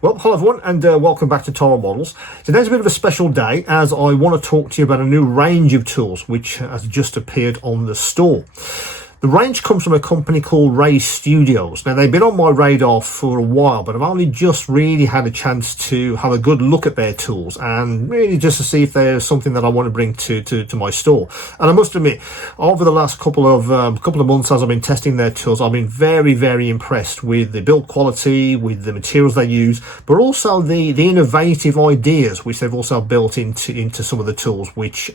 Well, hello everyone, and welcome back to Tyrell Models. Today's a bit of a special day as I want to talk to you about a new range of tools which has just appeared on the store. The range comes from a company called Ray Studios. Now, they've been on my radar for a while, but I've only just really had a chance to have a good look at their tools and really just to see if there's something that I want to bring to my store. And I must admit, over the last couple of months as I've been testing their tools, I've been very impressed with the build quality, with the materials they use, but also the innovative ideas which they've also built into some of the tools which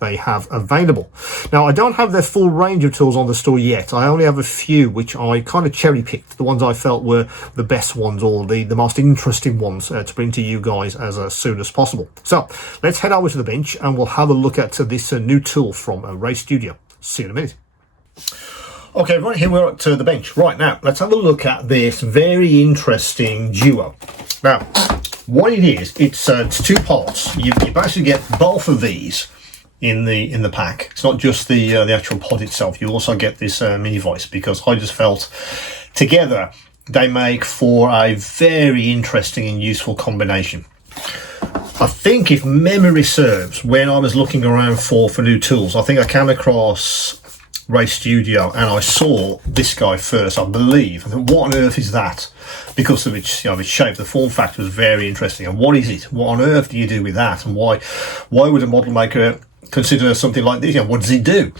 they have available. Now, I don't have their full range of tools on the store yet. I only have a few which I kind of cherry picked, the ones I felt were the best ones or the most interesting ones to bring to you guys as soon as possible. So let's head over to the bench and we'll have a look at this new tool from Ray Studio. See you in a minute. Okay, right, here we're at the bench. Right, now let's have a look at this very interesting duo. Now, what it is, it's two parts. You basically get both of these in the pack. It's not just the actual pod itself. You also get this mini vise, because I just felt together they make for a very interesting and useful combination. I think, if memory serves, when I was looking around for new tools, I think I came across Ray Studio and I saw this guy first, I believe. I thought, what on earth is that? Because of its, its shape, the form factor was very interesting. And what is it? What on earth do you do with that? And why would a model maker consider something like this? What does it do?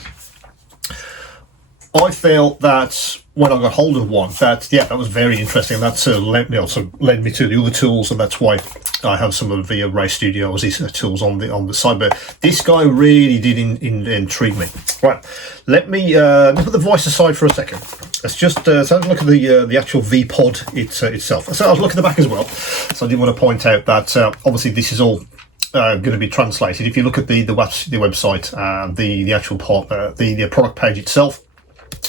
I felt that when I got hold of one, that was very interesting. That's led me to the other tools, and that's why I have some of the Ray Studios tools on the side. But this guy really did intrigue me. Right, let me put the voice aside for a second. Let's just have a look at the actual VPOD itself. So I was looking at the back as well. So I did want to point out that obviously this is all going to be translated. If you look at the website, the actual part, the product page itself,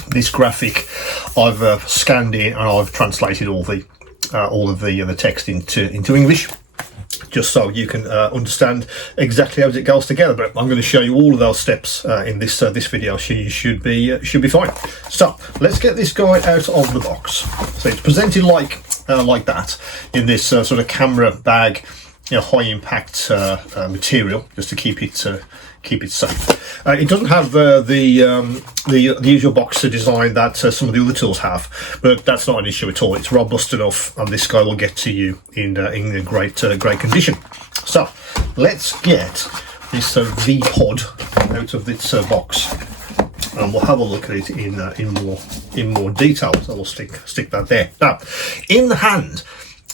this graphic I've scanned in and I've translated all of the text into English, just so you can understand exactly how it goes together. But I'm going to show you all of those steps in this video, so you should be fine. So let's get this guy out of the box. So it's presented like that in this sort of camera bag, high impact material, just to keep it safe. It doesn't have the usual box design that some of the other tools have, but that's not an issue at all. It's robust enough, and this guy will get to you in a great condition. So let's get this VPOD out of this box, and we'll have a look at it in more detail. So we'll stick that there. Now, in the hand,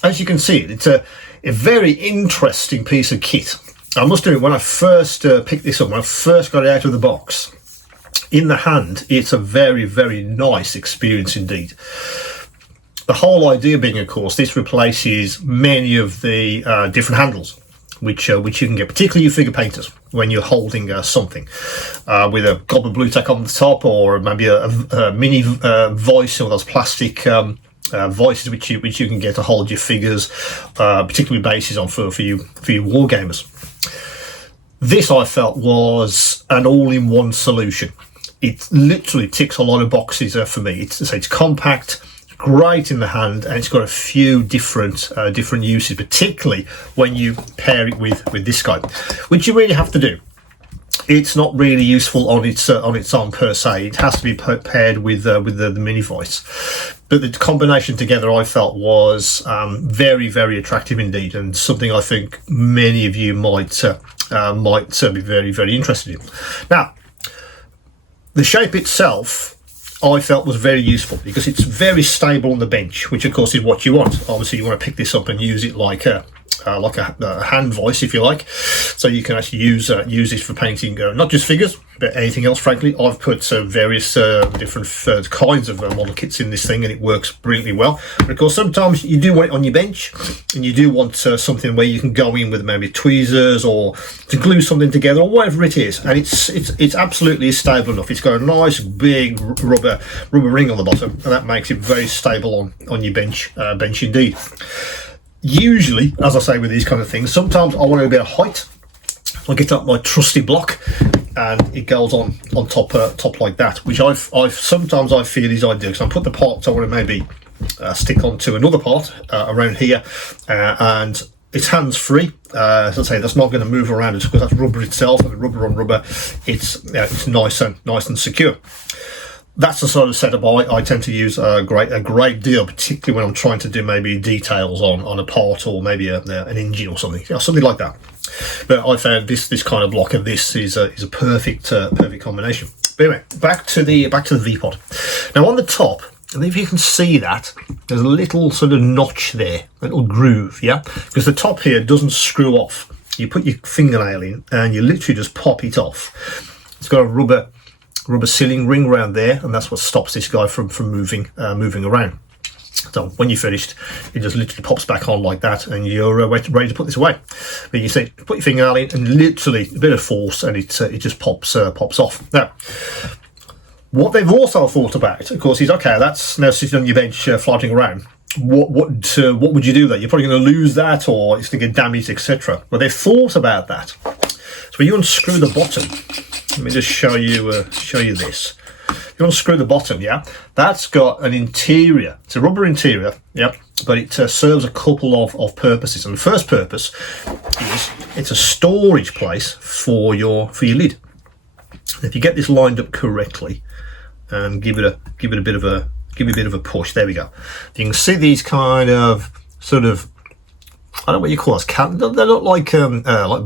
as you can see, it's a very interesting piece of kit. I must admit, when I first picked this up, when I first got it out of the box, in the hand, it's a very nice experience indeed. The whole idea being, of course, this replaces many of the different handles which you can get, particularly you figure painters, when you're holding something with a gold blue tack on the top, or maybe a mini vise, or those plastic vices which you can get to hold your figures, particularly bases on for you war gamers. This, I felt, was an all-in-one solution. It literally ticks a lot of boxes for me. It's compact, great in the hand, and it's got a few different uses, particularly when you pair it with this guy, which you really have to do. It's not really useful on its own per se. It has to be paired with the mini vise. But the combination together, I felt, was very attractive indeed, and something I think many of you might be very interested in. Now, the shape itself, I felt, was very useful because it's very stable on the bench, which of course is what you want. Obviously, you want to pick this up and use it like a hand vise, if you like, so you can actually use this for painting not just figures but anything else. Frankly, I've put various different kinds of model kits in this thing, and it works brilliantly well. But of course, sometimes you do want it on your bench, and you do want something where you can go in with maybe tweezers or to glue something together or whatever it is, and it's absolutely stable enough. It's got a nice big rubber ring on the bottom, and that makes it very stable on your bench indeed. Usually, as I say with these kind of things, sometimes I want a bit of height. I get up my trusty block and it goes on top like that, which I sometimes feel is ideal, because I put the parts I want to maybe stick onto another part around here, and it's hands-free. As I say, that's not going to move around because that's rubber itself, and rubber on rubber, it's nice and secure. That's the sort of setup I tend to use a great deal, particularly when I'm trying to do maybe details on a part, or maybe an engine or something, something like that. But I found this kind of block, and this is a perfect combination. But anyway, back to the VPOD. Now on the top, and if you can see that, there's a little sort of notch there, a little groove, yeah? Because the top here doesn't screw off. You put your fingernail in and you literally just pop it off. It's got a rubber sealing ring around there, and that's what stops this guy from moving around. So when you're finished, it just literally pops back on like that, and you're ready to put this away. But you see, put your fingernail in and literally a bit of force, and it just pops off. Now, what they've also thought about, of course, is okay, that's now sitting on your bench floating around. What would you do there? You're probably going to lose that, or it's going to get damaged, etc. Well, they've thought about that. So when you unscrew the bottom, let me just show you this. You unscrew the bottom, yeah. That's got an interior. It's a rubber interior, yeah. But it serves a couple of purposes. And the first purpose is it's a storage place for your lid. If you get this lined up correctly and give it a bit of a push, there we go. You can see these kind of sort of, I don't know what you call those. They look like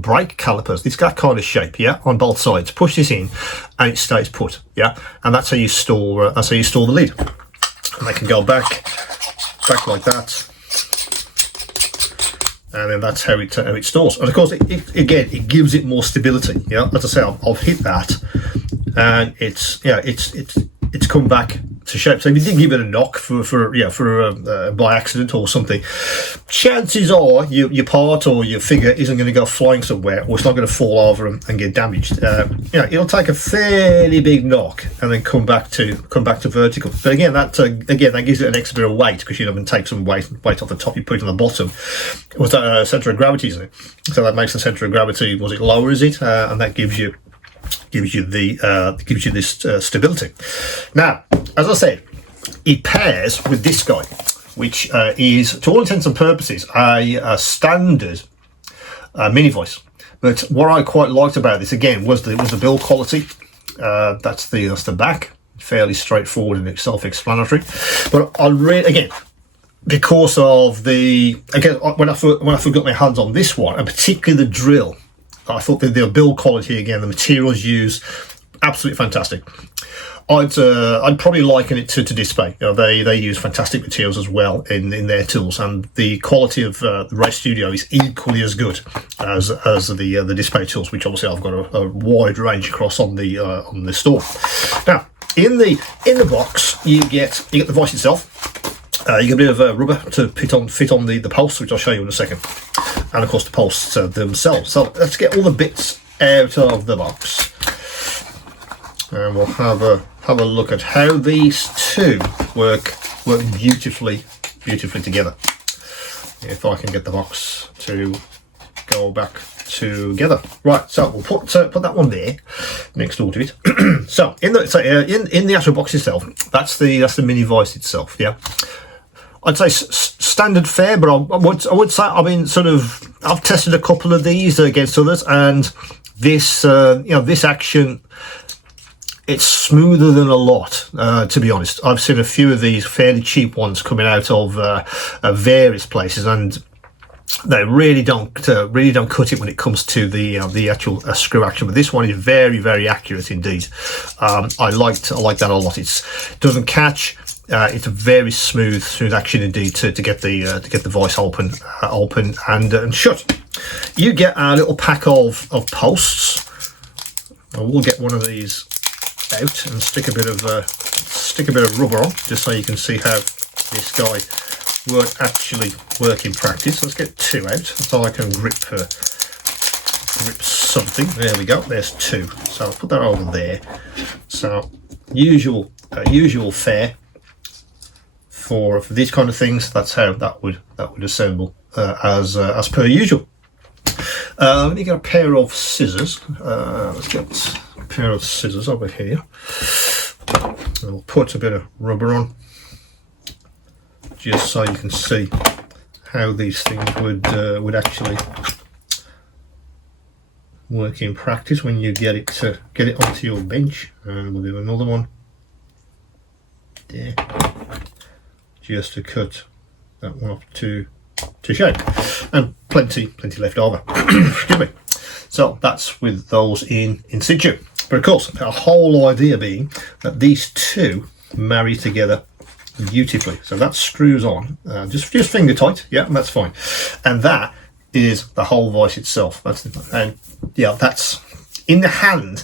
brake calipers. This got kind of shape, yeah, on both sides. Push this in, and it stays put, yeah. And that's how you store. That's how you store the lid. And they can go back like that, and then that's how it stores. And of course, it gives it more stability. Yeah, as I say, I've hit that, and it's come back to shape. So if you did give it a knock by accident or something, chances are your part or your figure isn't going to go flying somewhere, or it's not going to fall over and get damaged. It'll take a fairly big knock and then come back to vertical. But again, that gives it an extra bit of weight, because you're going to take some weight off the top, you put it on the bottom. What's that centre of gravity, isn't it? So that makes the centre of gravity, lowers it, and that gives you this stability. Now, as I said, it pairs with this guy, which is, to all intents and purposes, a standard mini Vise. But what I quite liked about this, again, was the build quality. That's the back, fairly straightforward and self-explanatory. But again, because of when I got my hands on this one, and particularly the drill, I thought that the build quality, again, the materials used, absolutely fantastic. I'd probably liken it to Display. They use fantastic materials as well in their tools, and the quality of the Race Studio is equally as good as the Display tools, which obviously I've got a wide range across on the store. Now, in the box, you get the Vise itself. You get a bit of rubber to fit on the posts, which I'll show you in a second, and of course the posts themselves. So let's get all the bits out of the box, and we'll have a look at how these two work beautifully together. If I can get the box to go back together. Right, so we'll put that one there next door to it. So in the actual box itself, that's the mini Vise itself, yeah. I'd say standard fare, but I would say, I mean, sort of, I've tested a couple of these against others, and this this action, it's smoother than a lot, to be honest. I've seen a few of these fairly cheap ones coming out of various places, and they really don't cut it when it comes to the actual screw action. But this one is very, very accurate indeed. I like that a lot. It doesn't catch. It's a very smooth action indeed to get the Vise open and shut. You get a little pack of posts. I will get one of these out and stick a bit of rubber on, just so you can see how this guy would actually work in practice. Let's get two out so I can grip something. There we go. There's two. So I'll put that over there. So usual fare for these kind of things. That's how that would assemble as per usual. Let me get a pair of scissors. Let's get a pair of scissors over here. And we'll put a bit of rubber on just so you can see how these things would actually work in practice when you get it onto your bench. And we'll do another one there, just to cut that one up to shape, and plenty left over. Excuse me. So that's with those in situ. But of course, the whole idea being that these two marry together beautifully. So that screws on, just finger tight, yeah, and that's fine. And that is the whole vise itself. And yeah, that's in the hand.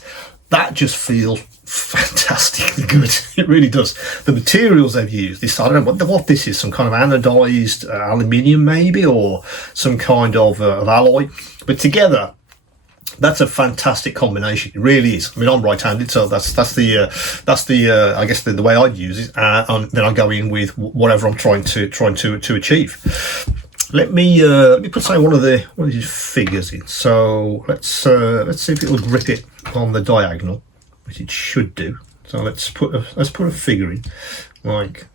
That just feels fantastically good. It really does. The materials they've used, this, I don't know what this is, some kind of anodized aluminium maybe, or some kind of alloy, but together that's a fantastic combination. It really is. I mean, I'm right-handed, so that's the I guess the way I'd use it, and then I go in with whatever I'm trying to achieve. Let me put say one of these figures in. So let's see if it will grip it on the diagonal, which it should do. So let's put a figure in, like,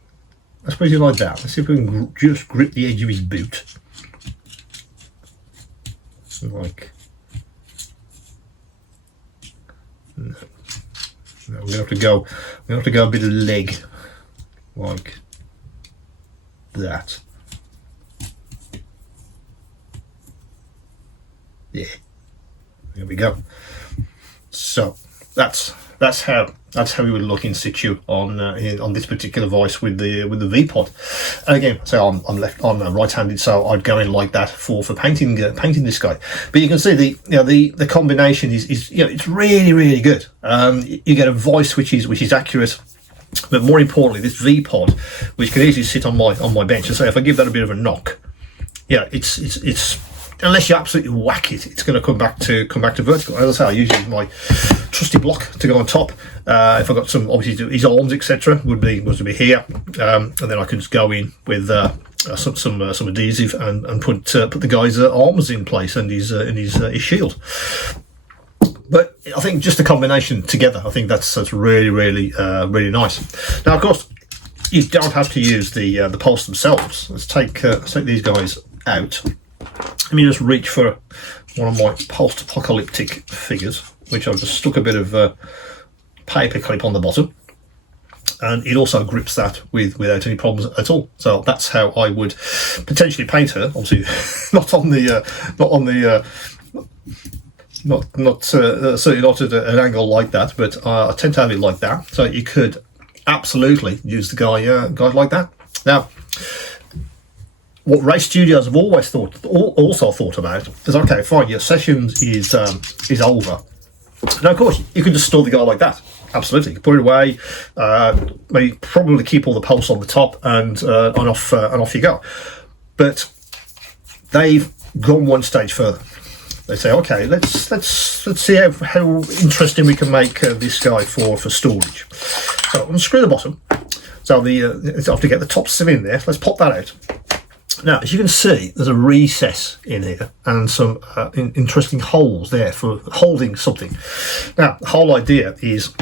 I suppose you like that. Let's see if we can just grip the edge of his boot, like. No, we're gonna have to go a bit of leg, like that. Yeah, there we go. So that's how we would look in situ on this particular vise with the VPOD. And again, so I'm right-handed, so I'd go in like that for painting this guy. But you can see the combination is it's really good. You get a vise which is accurate, but more importantly, this VPOD, which can easily sit on my bench. And so if I give that a bit of a knock, yeah, it's unless you absolutely whack it, it's going to come back to vertical. As I say, I usually use my trusty block to go on top. If I've got some, obviously his arms, etc., would be here, and then I can just go in with some adhesive and put the guy's arms in place and his shield. But I think just the combination together, I think that's really nice. Now, of course, you don't have to use the posts themselves. Let's take these guys out. Let me just reach for one of my post-apocalyptic figures, which I've just stuck a bit of paper clip on the bottom, and it also grips that without any problems at all. So that's how I would potentially paint her. Obviously, certainly not at an angle like that, but I tend to have it like that. So you could absolutely use the guy like that. Now, what race studios have also thought about is, okay, fine, your sessions is over. Now, of course, you could just store the guy like that. Absolutely, you can put it away. Maybe probably keep all the posts on the top, and off you go. But they've gone one stage further. They say, okay, let's see how interesting we can make this guy for storage. So unscrew the bottom. So I have to get the top sieve in there. Let's pop that out. Now, as you can see, there's a recess in here and some interesting holes there for holding something. Now, the whole idea is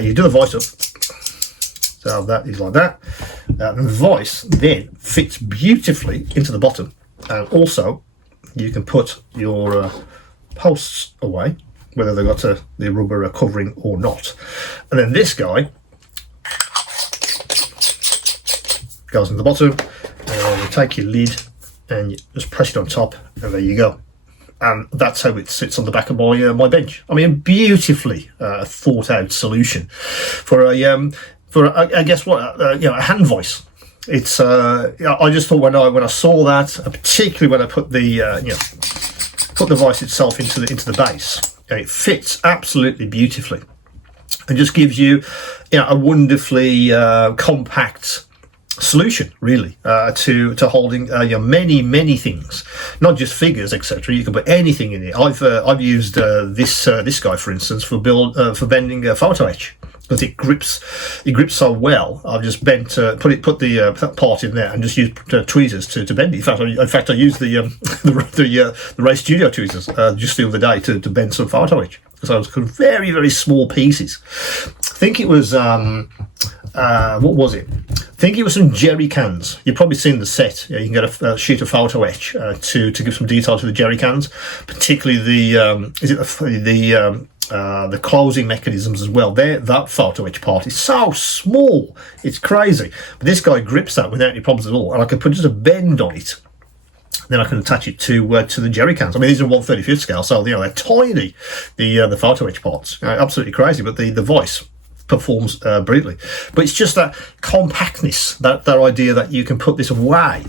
you do the vise up, so that is like that, and the vise then fits beautifully into the bottom, and also you can put your posts away, whether they've got the rubber covering or not. And then this guy goes in the bottom, and you take your lid and you just press it on top, and there you go. And that's how it sits on the back of my bench. I mean, a beautifully thought out solution for I guess what a hand vise. It's I just thought when I saw that, particularly when I put the vise itself into the base, it fits absolutely beautifully, and just gives you a wonderfully compact solution, really, to holding many things, not just figures, etc. You can put anything in it. I've used this guy, for instance, for bending a photo etch, because it grips so well. I've just put the part in there and just used tweezers to bend it. In fact, I used the Ray Studio tweezers just the other day to bend some photo etch, because I was very small pieces. I think it was what was it? I think it was some jerry cans. You've probably seen the set. You can get a sheet of photo etch to give some detail to the jerry cans, particularly the closing mechanisms as well. That photo etch part is so small, it's crazy. But this guy grips that without any problems at all, and I can put just a bend on it. Then I can attach it to the jerry cans. I mean, these are 1/35 scale, so they're tiny. The photo etch parts, absolutely crazy. But the Vise performs brilliantly. But it's just that compactness, that idea that you can put this away,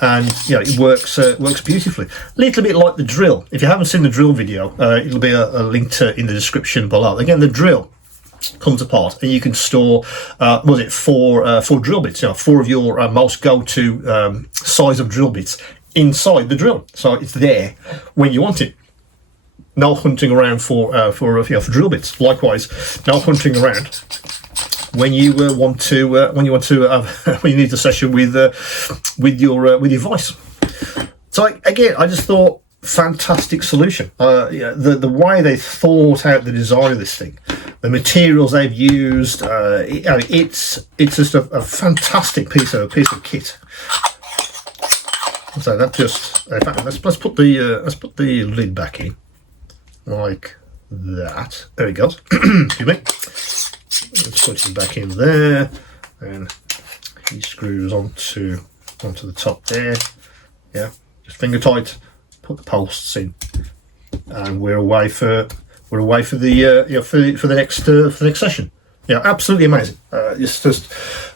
and it works beautifully. A little bit like the drill. If you haven't seen the drill video, it'll be a link in the description below. Again, the drill comes apart and you can store four drill bits, 4 of your most go-to size of drill bits inside the drill, so it's there when you want it. No hunting around for drill bits. Likewise, no hunting around when you want to when you need a session with your Vise. So again, I just thought, fantastic solution. The way they thought out the design of this thing, the materials they've used, it's just a fantastic piece of kit. So that just, in fact, let's put the lid back in like that. There it goes. Excuse me. Let's put it back in there, and he screws onto the top there. Yeah, just finger tight. Put the posts in, and we're away for the next session. Absolutely amazing. It's just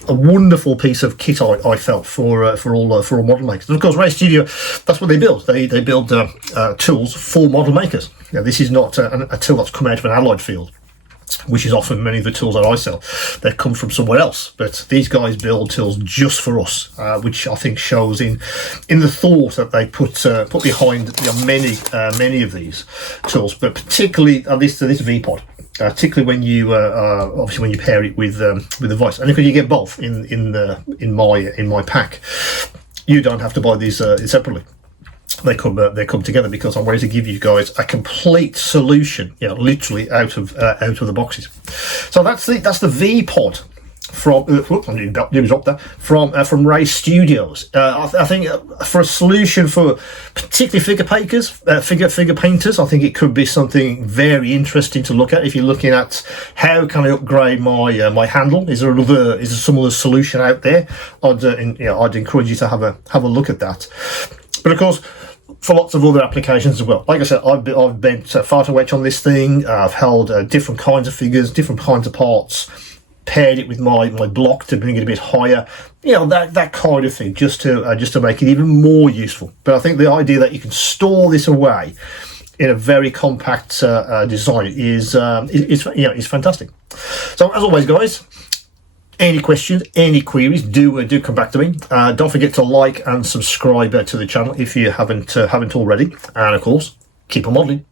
a wonderful piece of kit, I felt, for all model makers. And of course, Ray Studio, that's what they build. They build tools for model makers. This is not a tool that's come out of an allied field, which is often many of the tools that I sell. They come from somewhere else, but these guys build tools just for us, which I think shows in the thought that they put behind many of these tools, but particularly this VPOD. Particularly when you obviously when you pair it with the Vise, and you get both in my pack. You don't have to buy these separately. They come together because I'm ready to give you guys a complete solution, literally out of the boxes. So that's the VPOD from Ray Studios. I think for a solution for particularly figure painters, I think it could be something very interesting to look at. If you're looking at how can I upgrade my handle, is there some other solution out there? I'd encourage you to have a look at that. But of course, for lots of other applications as well. Like I said, I've bent photo etch on this thing. I've held different kinds of figures, different kinds of parts, paired it with my block to bring it a bit higher. That kind of thing, just to make it even more useful. But I think the idea that you can store this away in a very compact design is fantastic. So as always, guys, any questions, any queries, do come back to me. Don't forget to like and subscribe to the channel if you haven't already, and of course, keep on modeling.